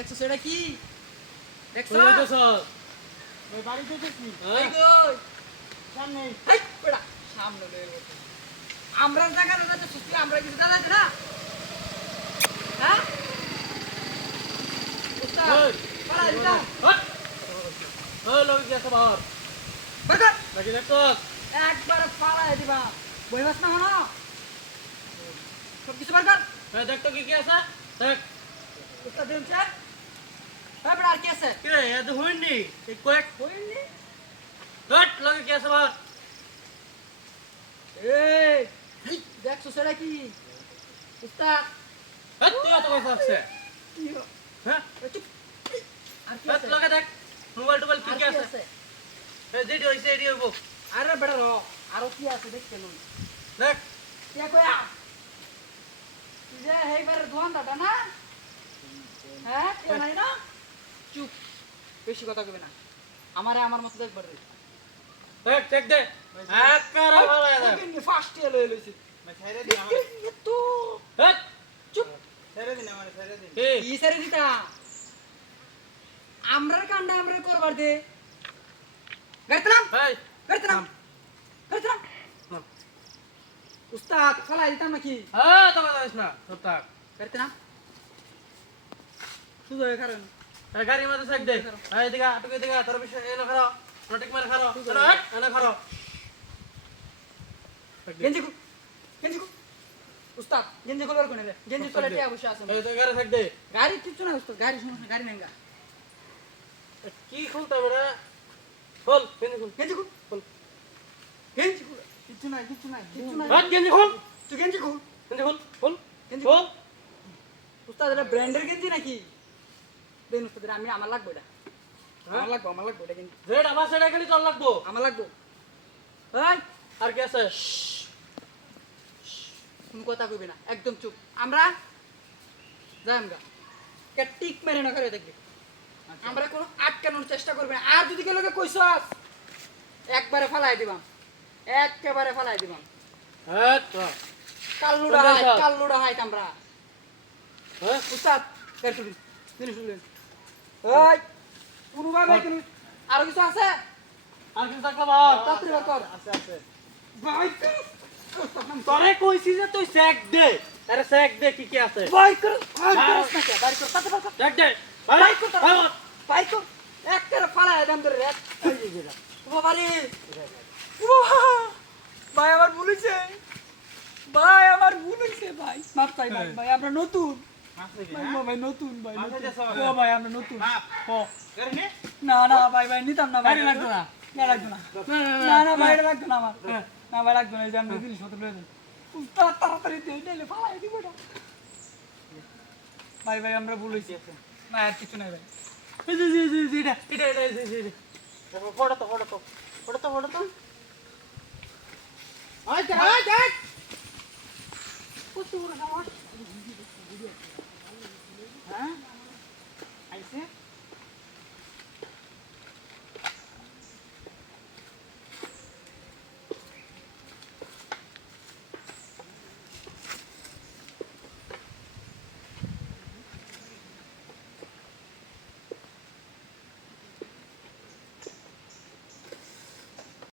দেখছো সেটা কি দেখছো কই যাইতেছ? ওই বাড়িতে দেখছি এই কই সামনে এই বেটা সামনে লয়ে বসে আমরা জায়গা না তো সুস্থ আমরা কিছু দাদা আছে না হ্যাঁ উস্তাদ ওই, পালা দিতা হট! ওই লোক গেছে বাহর। বাগা নাকি দেখছস? একবার পালা দিবা বইবাস না হনো সব কিছু বারবার এই দেখ তো কি কি আছে? দেখ। উস্তাদ দেন স্যার হ্যাঁ বেটা আর কি আছে কি রে, এত হইনি? এই কয়েক হইনি হট লোকে কি আছে বাহর? এই দেখছো সেটা কি উস্তাদ হট তুই এত কইছ আছে? কি হলো? হ্যাঁ? এই চুপ এই, আর কি হট আছে লোকে দেখ। মোবাইল টোবাইল কি আর কি আছে? এই যেটি হইছে এডি হইব। আরে বেটা র আরো কি আছে দেখতে নুন দেখ। কে কয়া তুই যে এইবারে দোয়ান দাদা না হ্যাঁ কে নাই না চুপ বেশি কথা কইবে না আমারে আমার মতো দেখবার রে দেখ চেক দে। একবার ভালো আছে। কিন্তু ফার্স্ট ইয়ার লই লইছি ভাই ছেড়ে দিন আমার তো হট চুপ ছেড়ে দিন আমার ছেড়ে দিন কি? কি সারে দিতা আমরার কান্ডা আমরা করবার দে গাইতলাম এই গাইতলাম গাইতলাম নাম। উস্তাদ ফালাই দিতাম নাকি হ্যাঁ তোমার যাইস না চুপ থাক। গাইতলাম শুধু এই কারণ এই গাড়ির মধ্যে চেক দে। এই দিকে আটকে দিকে তোর বিষয় এনে খারো। রটিক মার খারো। হট এনে খারো। গেঞ্জি কো গেঞ্জি কো উস্তাদ গেঞ্জি কো কোনে রে গেঞ্জি তোলে টিয়া বসে আছে এই তো গাড়ি চেক দে। গাড়ি কিচ্ছু না উস্তাদ গাড়ি সমস্যা গাড়ি নেঙ্গা কি খুলতে হবে খোল গেঞ্জি খুল গেঞ্জি কো খোল গেঞ্জি কো কিচ্ছু নাই কিচ্ছু নাই কিচ্ছু নাই হট গেঞ্জি খোল তুই গেঞ্জি কো গেঞ্জি খোল খোল গেঞ্জি খোল উস্তাদ এটা ব্র্যান্ডের গেঞ্জি নাকি দেন উস্তাদ আমি আমার লাগবে এটা হ্যাঁ? আমার লাগবে এটা গেঞ্জি রেড আবার সেটা খালি চল লাগবো আমার লাগবে এই আর কি আছে কোন কথা কইবে না একদম চুপ আমরা যাইম গা কে টিক মেরে না করে দেখবি আমরা কোনো আটকানোর চেষ্টা করবে না আর যদি কেউ লোকে কইছস একবারে ফালাই দিবাম একেবারে ফালাই দিবাম হ্যাঁ তো কাল্লুড়া হাই আমরা হ্যাঁ উস্তাদ বের করুন জিনিস শুনলেন ওই কোনোভাবে কেন আরো কিছু আছে আর কি থাকলো বাবা তাড়াতাড়ি বের কর আছে আছে ভাই উস্তাদ নাম তোরে কইছি যে তুই চেক দে আরে চেক দে কি কি আছে ভাই কর ভাই কর না কে ভাই কর তাতে বের কর চেক দে ভাই কর ভাই কর একবারে ফালাই দাম ধরে এক বাবা রে ভাই আমার ভুল হইছে ভাই আমার ভুল হইছে ভাই মাফ চাই ভাই ভাই আমরা নতুন আছে কি ভাই হ্যাঁ ভাই নতুন ভাই মাফ নতুন। চাইছো? ও ভাই আমরা নতুন মাপ ও করে নে না না ভাই ভাই নিতাম না ভাই গাড়ি লাগতো না না লাগতো না না না ভাই এটা লাগতো না আমার না ভাই লাগতো না এই যে আমি জিনিসপত্র লয়ে যাই উস্তাদ তাড়াতাড়ি দিয়ে নাইলে ফালাই দিব এটা ভাই ভাই আমরা ভুল হইছে না আর কিছু নাই ভাই এই যে এটা ফটো তো আয় দেখ কত বড় সাহস